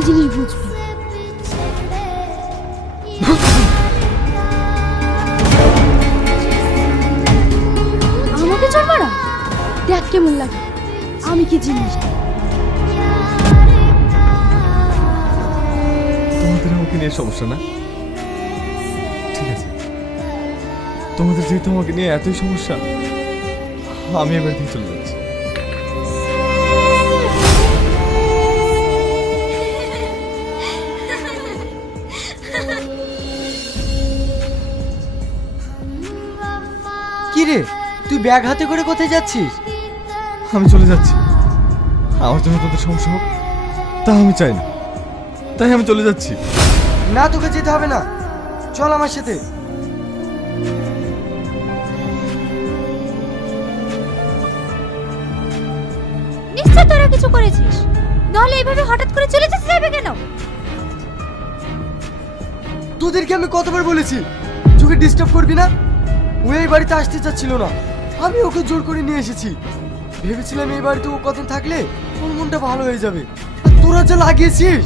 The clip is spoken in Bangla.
কি জিনিস বুঝবি। আমাকে চোর মারা দেখ কেমন লাগে, আমি কি জিনিস। তোমাদের আমাকে নিয়ে সমস্যা না, ঠিক আছে। তোমাদের যেহেতু আমাকে নিয়ে এতই সমস্যা, আমি এবার দিয়ে চলে যাচ্ছি। কি রে, তুই ব্যাগ হাতে করে কোথায় যাচ্ছিস? আমি চলে যাচ্ছি। আমার জন্য তোদের সমস্যা হোক তা আমি চাই না, তাই আমি চলে যাচ্ছি। না, তোকে যেতে হবে না, চল আমার সাথে। নিশ্চয় তোরা কিছু করেছিস, নাহলে এইভাবে হঠাৎ করে চলে যেতে যাবে কেন? তোদেরকে আমি কতবার বলেছি তোকে ডিস্টার্ব করবি না। ও এই বাড়িতে আসতে চাচ্ছিল না, আমি ওকে জোর করে নিয়ে এসেছি। ভেবেছিলাম এই বাড়িতে ও কদিন থাকলে ওর মনটা ভালো হয়ে যাবে, আর তোরা যা লাগিয়েছিস